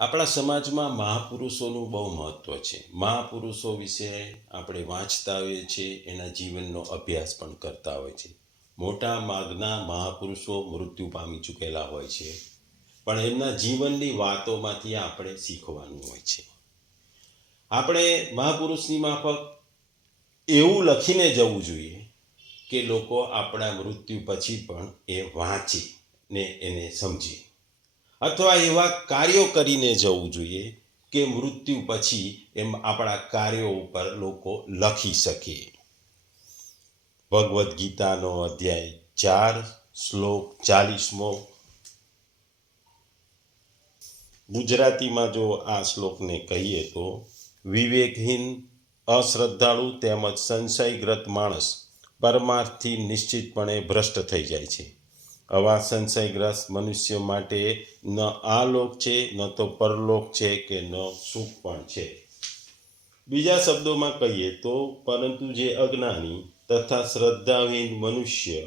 આપણા સમાજમાં મહાપુરુષોનું બહુ મહત્ત્વ છે. મહાપુરુષો વિશે આપણે વાંચતા હોઈએ છીએ, એના જીવનનો અભ્યાસ પણ કરતા હોય છે. મોટા માગના મહાપુરુષો મૃત્યુ પામી ચૂકેલા હોય છે, પણ એમના જીવનની વાતોમાંથી આપણે શીખવાનું હોય છે. આપણે મહાપુરુષની માફક એવું લખીને જવું જોઈએ કે લોકો આપણા મૃત્યુ પછી પણ એ વાંચે ને એને સમજે, અથવા એવા કાર્યો કરીને જવું જોઈએ કે મૃત્યુ પછી એમ આપણા કાર્યો ઉપર લોકો લખી શકે. ભગવદ્ ગીતાનો અધ્યાય 4 શ્લોક 40મો. ગુજરાતીમાં જો આ શ્લોકને કહીએ તો, વિવેકહીન, અશ્રદ્ધાળુ તેમજ સંશયગ્રસ્ત માણસ પરમાર્થથી નિશ્ચિતપણે ભ્રષ્ટ થઈ જાય છે. આવા સંશયગ્રસ્ત મનુષ્ય માટે ન આ લોક છે, ન તો પરલોક છે, કે ન સુખ પણ છે. બીજા શબ્દોમાં કહીએ તો, પરંતુ જે અજ્ઞાની તથા શ્રદ્ધાહીન મનુષ્ય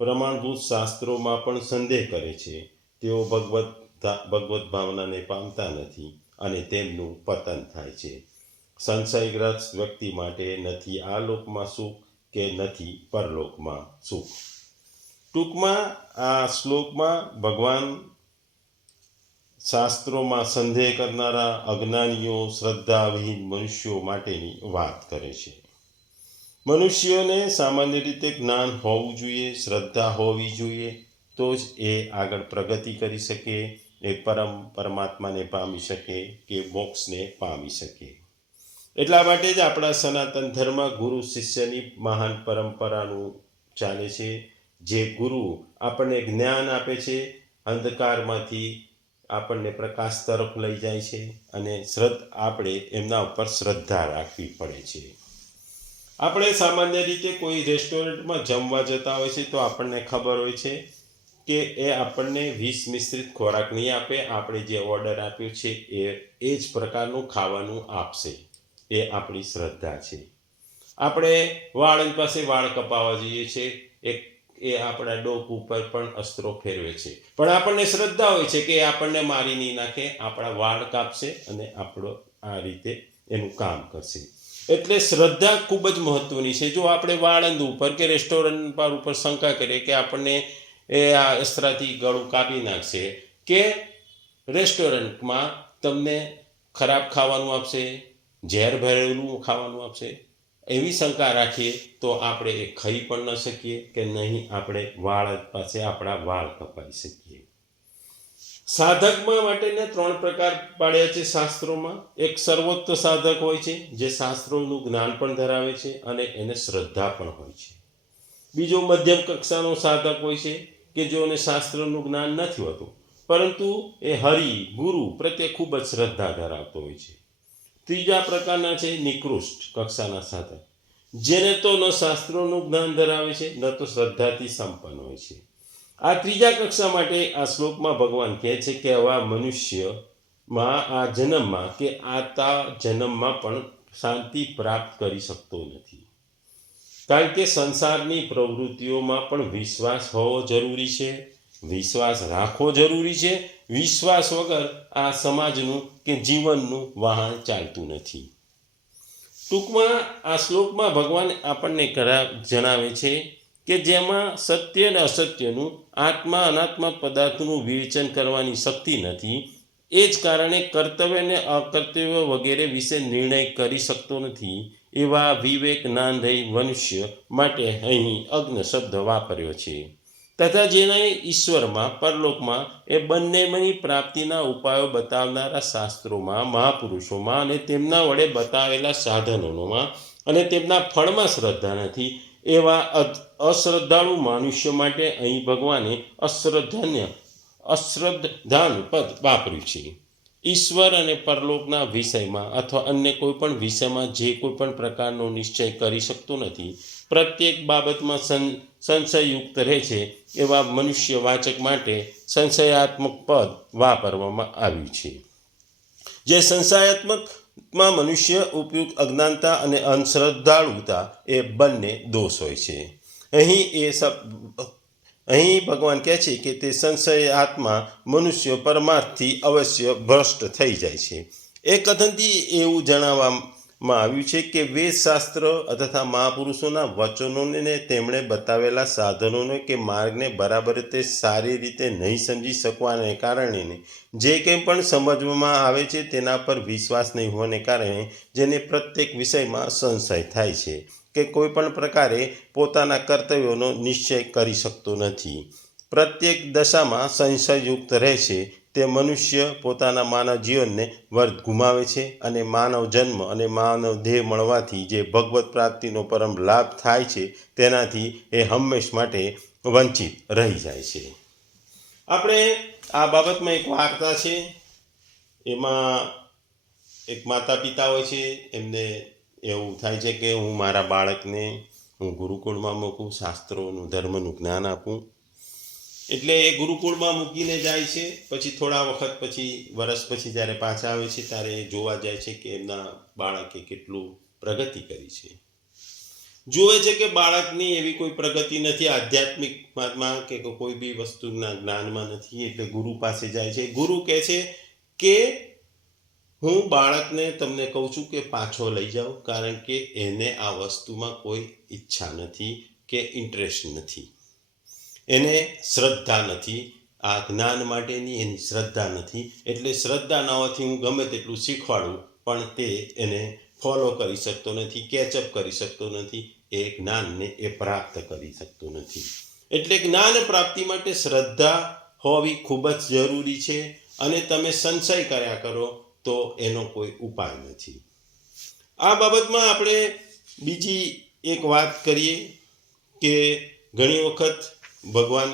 પ્રમાણભૂત શાસ્ત્રોમાં પણ સંદેહ કરે છે, તેઓ ભગવત ભાવનાને પામતા નથી અને તેમનું પતન થાય છે. સંશયગ્રસ્ત વ્યક્તિ માટે નથી આ લોકમાં સુખ કે નથી પરલોકમાં સુખ. ટૂંકમાં આ શ્લોકમાં ભગવાન શાસ્ત્રોમાં સંદેહ કરનારા અજ્ઞાનીઓ, શ્રદ્ધાવિહીન મનુષ્યો માટેની વાત કરે છે. મનુષ્યોને સામાન્ય રીતે જ્ઞાન હોવું જોઈએ, શ્રદ્ધા હોવી જોઈએ, તો જ એ આગળ પ્રગતિ કરી શકે, એ પરમાત્માને પામી શકે કે મોક્ષને પામી શકે. એટલા માટે જ આપણા સનાતન ધર્મ ગુરુ શિષ્યની મહાન પરંપરાનું ચાલે છે. જે ગુરુ આપણને જ્ઞાન આપે છે, અંધકારમાંથી આપણને પ્રકાશ તરફ લઈ જાય છે, અને આપણે એમના ઉપર શ્રદ્ધા રાખવી પડે છે. આપણે સામાન્ય રીતે કોઈ રેસ્ટોરન્ટમાં જમવા જતા હોય છે તો આપણને ખબર હોય છે કે એ આપણને વિષ મિશ્રિત ખોરાક નહીં આપે. આપણે જે ઓર્ડર આપ્યો છે એ જ પ્રકારનું ખાવાનું આપશે. એ આપણી શ્રદ્ધા છે. આપણે વાળંદ પાસે વાળ કપાવવા જઈએ છીએ, એ આપણા ડોક ઉપર પણ અસ્ત્રો ફેરવે છે, પણ આપણને શ્રદ્ધા હોય છે કે એ આપણને મારી નહીં નાખે, આપણા વાળ કાપશે અને આપણો આ રીતે એનું કામ કરશે. એટલે શ્રદ્ધા ખૂબ જ મહત્વની છે. જો આપણે વાળંદ ઉપર કે રેસ્ટોરન્ટ પર ઉપર શંકા કરીએ કે આપણને એ આ અસ્ત્રાથી ગળું કાપી નાખશે, કે રેસ્ટોરન્ટમાં તમને ખરાબ ખાવાનું આપશે, ઝેર ભરેલું ખાવાનું આપશે, એવી શંકા રાખીએ તો આપણે એ ખાઈ પણ ન શકીએ કે નહીં આપણે વાળ પાસે આપણા વાળ કપાઈ શકીએ. સાધકમાં માટેને 3 પ્રકાર પાડ્યા છે શાસ્ત્રોમાં. એક સર્વોચ્ચ સાધક હોય છે, જે શાસ્ત્રોનું જ્ઞાન પણ ધરાવે છે અને એને શ્રદ્ધા પણ હોય છે. બીજો મધ્યમ કક્ષાનો સાધક હોય છે કે જેઓને શાસ્ત્રનું જ્ઞાન નથી હોતું, પરંતુ એ હરિ ગુરુ પ્રત્યે ખૂબ જ શ્રદ્ધા ધરાવતો હોય છે. ત્રીજા પ્રકારના છે નિકૃષ્ટ કક્ષાના સાધક, જેને તો ન શાસ્ત્રોનું જ્ઞાન ધરાવે છે, ન તો શ્રદ્ધાથી સંપન્ન હોય છે. આ ત્રીજા કક્ષા માટે આ શ્લોકમાં ભગવાન કહે છે કે આવા મનુષ્યમાં આ જન્મમાં કે આતા જન્મમાં પણ શાંતિ પ્રાપ્ત કરી શકતો નથી. કારણ કે સંસારની પ્રવૃત્તિઓમાં પણ વિશ્વાસ હોવો જરૂરી છે, વિશ્વાસ રાખવો જરૂરી છે. વિશ્વાસ વગર આ સમાજનું કે જીવનનું વહાણ ચાલતું નથી. ટૂંકમાં આ શ્લોકમાં ભગવાન આપણને જણાવે છે કે જેમાં સત્ય અને અસત્યનું, આત્મા અનાત્મા પદાર્થનું વિવેચન કરવાની શક્તિ નથી, એ જ કારણે કર્તવ્ય અને અકર્તવ્ય વગેરે વિશે નિર્ણય કરી શકતો નથી, એવા વિવેક જ્ઞાનરહિત મનુષ્ય માટે અહીં અજ્ઞ શબ્દ વાપર્યો છે. તથા જેને ઈશ્વરમાં, પરલોકમાં એ બંનેની પ્રાપ્તિના ઉપાયો બતાવનારા શાસ્ત્રોમાં, મહાપુરુષોમાં અને તેમના વડે બતાવેલા સાધનોમાં અને તેમના ફળમાં શ્રદ્ધા નથી, એવા અશ્રદ્ધાળુ મનુષ્ય માટે અહીં ભગવાને અશ્રદ્ધાનું પદ વાપર્યું છે. ઈશ્વર અને પરલોકના વિષયમાં અથવા અન્ય કોઈ પણ વિષયમાં જે કોઈ પણ પ્રકારનો નિશ્ચય કરી શકતો નથી, પ્રત્યેક બાબતમાં સંશયયુક્ત રહે છે, એવા મનુષ્યવાચક માટે સંશયાત્મક પદ વાપરવામાં આવ્યું છે. જે સંશયાત્મકમાં મનુષ્ય ઉપયુક્ત અજ્ઞાનતા અને અંધશ્રદ્ધાળુતા એ બંને દોષ હોય છે. અહીં અહીં ભગવાન કહે છે કે તે સંશય આત્મા મનુષ્ય પરમાર્થથી અવશ્ય ભ્રષ્ટ થઈ જાય છે. એ કથનથી એવું જણાવવામાં આવ્યું છે કે વેદશાસ્ત્ર તથા મહાપુરુષોના વચનોને તેમણે બતાવેલા સાધનોને કે માર્ગને બરાબર રીતે સારી રીતે નહીં સમજી શકવાને કારણે જે કંઈ પણ સમજવામાં આવે છે તેના પર વિશ્વાસ નહીં હોવાને કારણે જેને પ્રત્યેક વિષયમાં સંશય થાય છે કે કોઈ પણ પ્રકારે પોતાના કર્તવ્યોનો નિશ્ચય કરી શકતો નથી. પ્રત્યેક દશામાં સંશયયુક્ત રહે છે તે મનુષ્ય પોતાના માનવ જીવનને વર્ત ગુમાવે છે અને માનવ જન્મ અને માનવ દેહ મળવાથી જે ભગવત પ્રાપ્તિનો પરમ લાભ થાય છે તેનાથી એ હંમેશ માટે વંચિત રહી જાય છે. આપણે આ બાબતમાં એક વાર્તા છે. એમાં એક માતા પિતા હોય છે, એમને એવું થાય છે કે હું મારા બાળકને ગુરુકુળમાં મૂકું, શાસ્ત્રોનું ધર્મનું જ્ઞાન આપું. એટલે એ ગુરુકુળમાં મૂકીને જાય છે. પછી થોડા વખત પછી વર્ષ પછી જ્યારે પાછા આવે છે ત્યારે જોવા જાય છે કે એમના બાળકે કેટલું પ્રગતિ કરી છે. જોવે છે કે બાળકની એવી કોઈ પ્રગતિ નથી આધ્યાત્મિકમાં કે કોઈ બી વસ્તુના જ્ઞાનમાં નથી. એટલે ગુરુ પાસે જાય છે. ગુરુ કહે છે કે હું બાળકને તમને કહું છું કે પાછો લઈ જાઓ, કારણ કે એને આ વસ્તુમાં કોઈ ઈચ્છા નથી કે ઇન્ટરેસ્ટ નથી, એને શ્રદ્ધા નથી, આ જ્ઞાન માટેની એની શ્રદ્ધા નથી. એટલે શ્રદ્ધા ન હોવાથી હું ગમે તેટલું શીખવાડું પણ તે એને ફોલો કરી શકતો નથી, કેચઅપ કરી શકતો નથી, એ જ્ઞાનને એ પ્રાપ્ત કરી શકતો નથી. એટલે જ્ઞાન પ્રાપ્તિ માટે શ્રદ્ધા હોવી ખૂબ જ જરૂરી છે. અને તમે સંશય કર્યા કરો તો એનો કોઈ ઉપાય નથી. આ બાબતમાં આપણે બીજી એક વાત કરીએ કે ઘણી વખત ભગવાન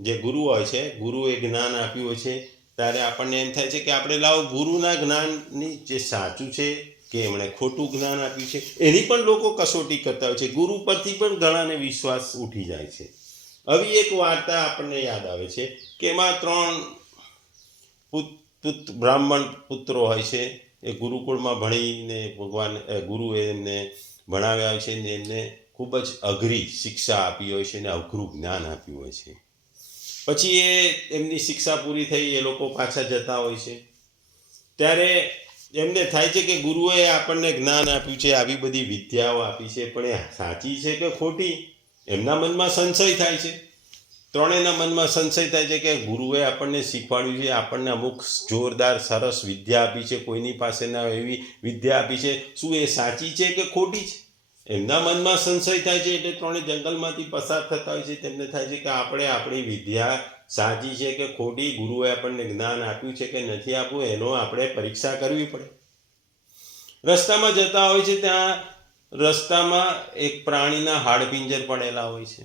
જે ગુરુ હોય છે, ગુરુએ જ્ઞાન આપ્યું હોય છે, ત્યારે આપણને એમ થાય છે કે આપણે લાવો ગુરુના જ્ઞાનની જે સાચું છે કે એમણે ખોટું જ્ઞાન આપ્યું છે એની પણ લોકો કસોટી કરતા હોય છે. ગુરુ પરથી પણ ઘણાને વિશ્વાસ ઉઠી જાય છે. આવી એક વાર્તા આપણને યાદ આવે છે કે એમાં 3 બ્રાહ્મણ પુત્રો હોય છે. એ ગુરુકુળમાં ભણીને ગુરુએ એમને ભણાવ્યા હોય છે ને એમને ખૂબ જ અઘરી શિક્ષા આપી હોય છે અને અઘરું જ્ઞાન આપ્યું હોય છે. પછી એમની શિક્ષા પૂરી થઈ, એ લોકો પાછા જતા હોય છે. ત્યારે એમને થાય છે કે ગુરુએ આપણને જ્ઞાન આપ્યું છે, આવી બધી વિદ્યાઓ આપી છે, પણ એ સાચી છે કે ખોટી? એમના મનમાં સંશય થાય છે. ત્રણેયના મનમાં સંશય થાય છે કે ગુરુએ આપણને શીખવાડ્યું છે, આપણને અમુક જોરદાર સરસ વિદ્યા આપી છે, કોઈની પાસે ના એવી વિદ્યા આપી છે, શું એ સાચી છે કે ખોટી છે? એમના મનમાં સંશય થાય છે. એટલે ત્રણે જંગલમાંથી પસાર થતા હોય છે. તેમને થાય છે કે આપણે આપણી વિદ્યા સાચી છે કે ખોટી, ગુરુએ આપણને જ્ઞાન આપ્યું છે કે નથી આપ્યું, એનો આપણે પરીક્ષા કરવી પડે. રસ્તામાં જતા હોય છે, ત્યાં રસ્તામાં એક પ્રાણીના હાડપિંજર પડેલા હોય છે.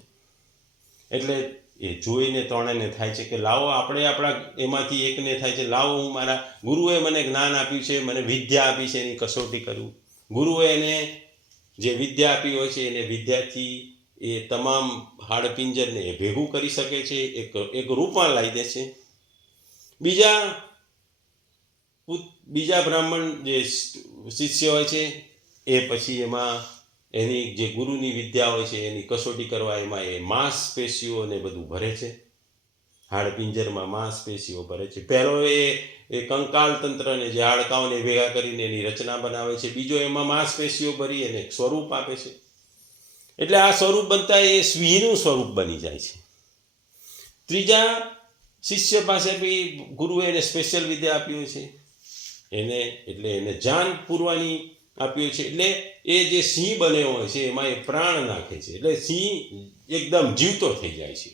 એટલે એ જોઈને ત્રણેયને થાય છે કે લાવો આપણે આપણા એમાંથી એકને થાય છે લાવો હું મારા ગુરુએ મને જ્ઞાન આપ્યું છે, મને વિદ્યા આપી છે, એની કસોટી કરું. ગુરુએ એને જે વિદ્યા આપી હોય છે એને વિદ્યાથી એ તમામ હાડપિંજરને ભેગું કરી શકે છે, એક રૂપમાં લાવી દે છે. બીજા બ્રાહ્મણ જે શિષ્ય હોય છે એ પછી એમાં એની જે ગુરુની વિદ્યા હોય છે એની કસોટી કરવા એમાં એ માંસપેશીઓને બધું ભરે છે. હાડપિંજરમાં માંસપેશીઓ ભરે છે. પહેલો એ કંકાળ તંત્રને જે હાડકાઓને ભેગા કરીને એની રચના બનાવે છે. બીજો એમાં માંસપેશીઓ ભરી એને એક સ્વરૂપ આપે છે. એટલે આ સ્વરૂપ બનતા એ સિંહનું સ્વરૂપ બની જાય છે. ત્રીજા શિષ્ય પાસે બી ગુરુએ એને સ્પેશિયલ વિદ્યા આપી હોય છે, એને જાન પૂરવાની આપી હોય છે. એટલે એ જે સિંહ બન્યો હોય છે એમાં એ પ્રાણ નાખે છે, એટલે સિંહ એકદમ જીવતો થઈ જાય છે.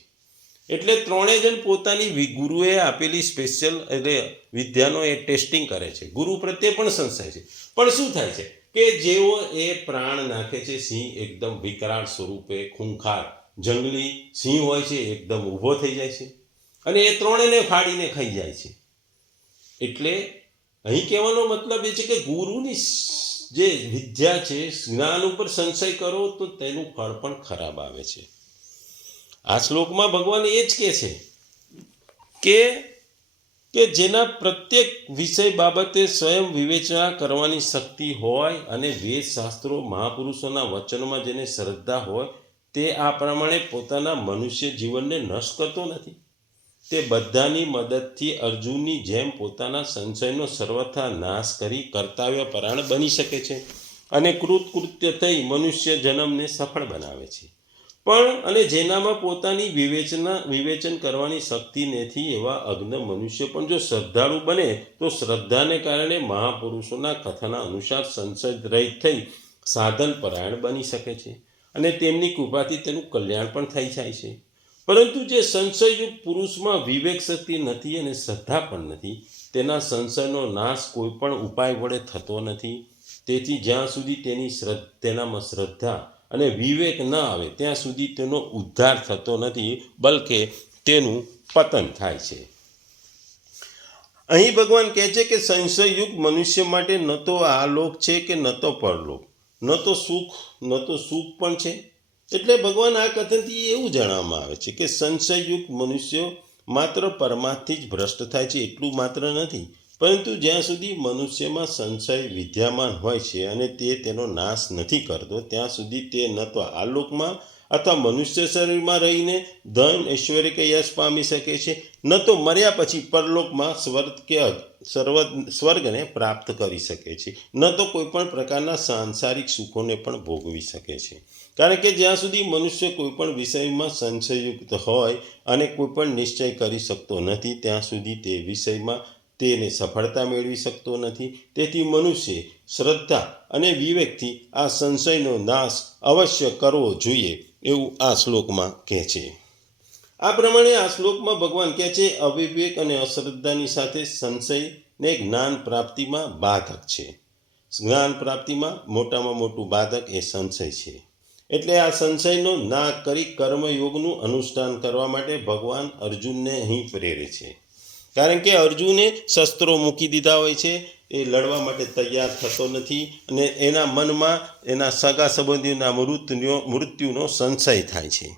એટલે ત્રણેય જણ પોતાની ગુરુએ આપેલી સ્પેશિયલ એટલે વિદ્યાનો એ ટેસ્ટિંગ કરે છે. ગુરુ પ્રત્યે પણ સંશય છે. પણ શું થાય છે કે જેવો એ પ્રાણ નાખે છે, સિંહ એકદમ વિકરાળ સ્વરૂપે ખૂંખાર જંગલી સિંહ હોય છે, એકદમ ઊભો થઈ જાય છે અને એ ત્રણેયને ફાડીને ખાઈ જાય છે. એટલે અહીં કહેવાનો મતલબ એ છે કે ગુરુની જે વિદ્યા છે, જ્ઞાન ઉપર સંશય કરો તો તેનું ફળ પણ ખરાબ આવે છે. આ શ્લોકમાં ભગવાન એ જ કહે છે કે જેના પ્રત્યેક વિષય બાબતે સ્વયં વિવેચના કરવાની શક્તિ હોય અને વેદ શાસ્ત્રો મહાપુરુષોના વચનોમાં જેને શ્રદ્ધા હોય તે આ પ્રમાણે પોતાના મનુષ્ય જીવનને નષ્ટ કરતો નથી. તે બધાની મદદથી અર્જુનની જેમ પોતાના સંશયનો સર્વથા નાશ કરી કર્તવ્યપરાયણ બની શકે છે અને કૃતકૃત્ય થઈ મનુષ્ય જન્મને સફળ બનાવે છે. પણ અને જેનામાં પોતાની વિવેચન કરવાની શક્તિ નથી એવા અજ્ઞ મનુષ્ય પણ જો શ્રદ્ધાળુ બને તો શ્રદ્ધાને કારણે મહાપુરુષોના કથના અનુસાર સંશય રહિત થઈ સાધન પરાયણ બની શકે છે અને તેમની કૃપાથી તેનું કલ્યાણ પણ થઈ જાય છે. પરંતુ જે સંશયયુક્ત પુરુષમાં વિવેક શક્તિ નથી અને શ્રદ્ધા પણ નથી, તેના સંશયનો નાશ કોઈ પણ ઉપાય વડે થતો નથી. તેથી જ્યાં સુધી તેનામાં શ્રદ્ધા અને વિવેક ન આવે ત્યાં સુધી તેનો ઉદ્ધાર થતો નથી, બલકે તેનું પતન થાય છે. અહીં ભગવાન કહે છે કે સંશયયુક્ત મનુષ્ય માટે ન તો આ લોક છે કે ન તો પરલોક, ન તો સુખ પણ છે. એટલે ભગવાન આ કથનથી એવું જણાવવામાં આવે છે કે સંશયયુક્ત મનુષ્યો માત્ર પરમાર્થથી જ ભ્રષ્ટ થાય છે એટલું માત્ર નથી, પરંતુ જ્યાં સુધી મનુષ્યમાં સંશય વિદ્યમાન હોય છે અને તે તેનો નાશ નથી કરતો ત્યાં સુધી તે ન તો આ લોકમાં અથવા મનુષ્ય શરીરમાં રહીને ધન ઐશ્વર્ય કે યશ પામી શકે છે, ન તો મર્યા પછી પરલોકમાં સ્વર્ગને પ્રાપ્ત કરી શકે છે, ન તો કોઈ પણ પ્રકારના સાંસારિક સુખોને પણ ભોગવી શકે છે. કારણ કે જ્યાં સુધી મનુષ્ય કોઈ પણ વિષયમાં સંશયયુક્ત હોય અને કોઈ પણ નિશ્ચય કરી શકતો નથી ત્યાં સુધી તે વિષયમાં તેને સફળતા મેળવી શકતો નથી. તેથી મનુષ્ય શ્રદ્ધા અને વિવેકથી આ સંશયનો નાશ અવશ્ય કરવો જોઈએ એવું આ શ્લોકમાં કહે છે. આ પ્રમાણે આ શ્લોકમાં ભગવાન કહે છે અવિવેક અને અશ્રદ્ધાની સાથે સંશયને જ્ઞાન પ્રાપ્તિમાં બાધક છે. જ્ઞાન પ્રાપ્તિમાં મોટામાં મોટું બાધક એ સંશય છે. એટલે આ સંશયનો નાશ કરી કર્મયોગનું અનુષ્ઠાન કરવા માટે ભગવાન અર્જુનને અહીં પ્રેરે છે. કારણ કે અર્જુને શસ્ત્રો મૂકી દીધા હોય છે, એ લડવા માટે તૈયાર થતો નથી અને એના મનમાં એના સગા સંબંધીઓના મૃત્યુનો સંશય થાય છે.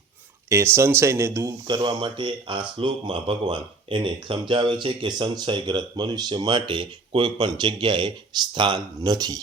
એ સંશયને દૂર કરવા માટે આ શ્લોકમાં ભગવાન એને સમજાવે છે કે સંશયગ્રસ્ત મનુષ્ય માટે કોઈ પણ જગ્યાએ સ્થાન નથી.